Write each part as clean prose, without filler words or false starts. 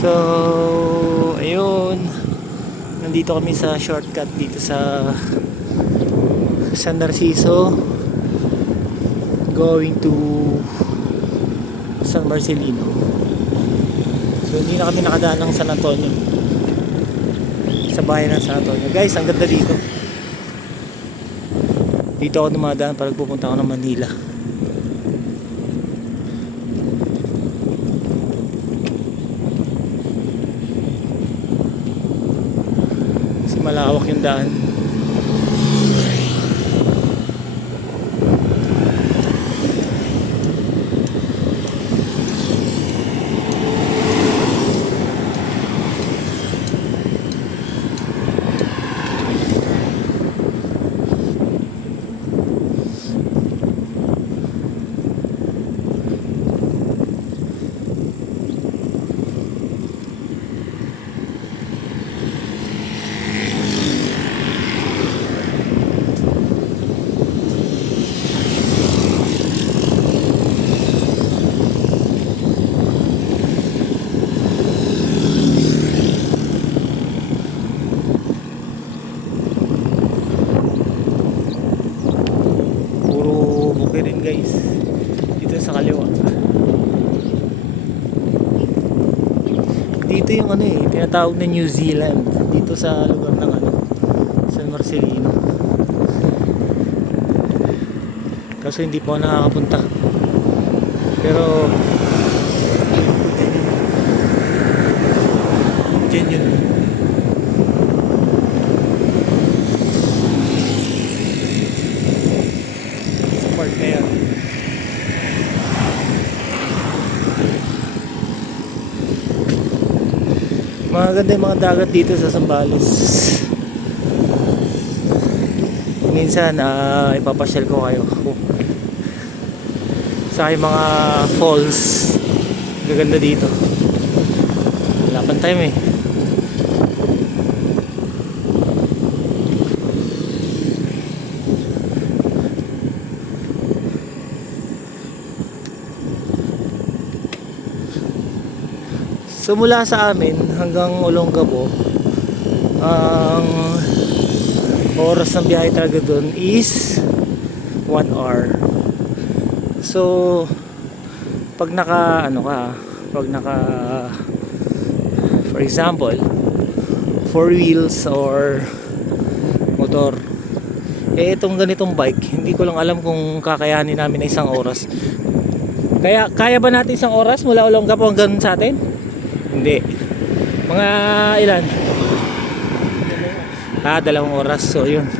So, ayun. Nandito kami sa shortcut dito sa San Narciso going to San Marcelino. So, hindi na kami nakadaan ng San Antonio, sa bayan ng San Antonio. Guys, ang ganda dito. Dito ako dumadaan para pupunta ako ng Manila. Kasi malawak yung daan. Guys, dito sa kaliwa dito yung tinatawag na New Zealand dito sa lugar ng San Marcelino. Kaso hindi po nakakapunta, pero dyan yun. Park na yan. Maganda yung mga dagat dito sa Zambales. Minsan ipapasyal ko kayo sa mga falls. Gaganda dito. Wala pang time eh. So mula sa amin hanggang Olongapo, ang oras ng biyahe talaga doon is 1 hour. So pag for example 4 wheels or motor, itong ganitong bike, hindi ko lang alam kung kakayanin namin na 1 oras. Kaya ba natin 1 oras mula Olongapo hanggang sa atin? Hindi. Mga ilan? 2 oras. So yun,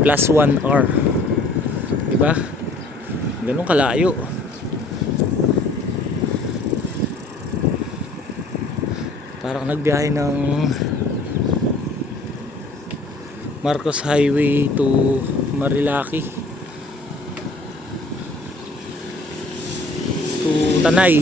plus 1 hour, diba? Ganun kalayo. Parang nagbiyahe ng Marcos Highway to Marilaki to Tanay.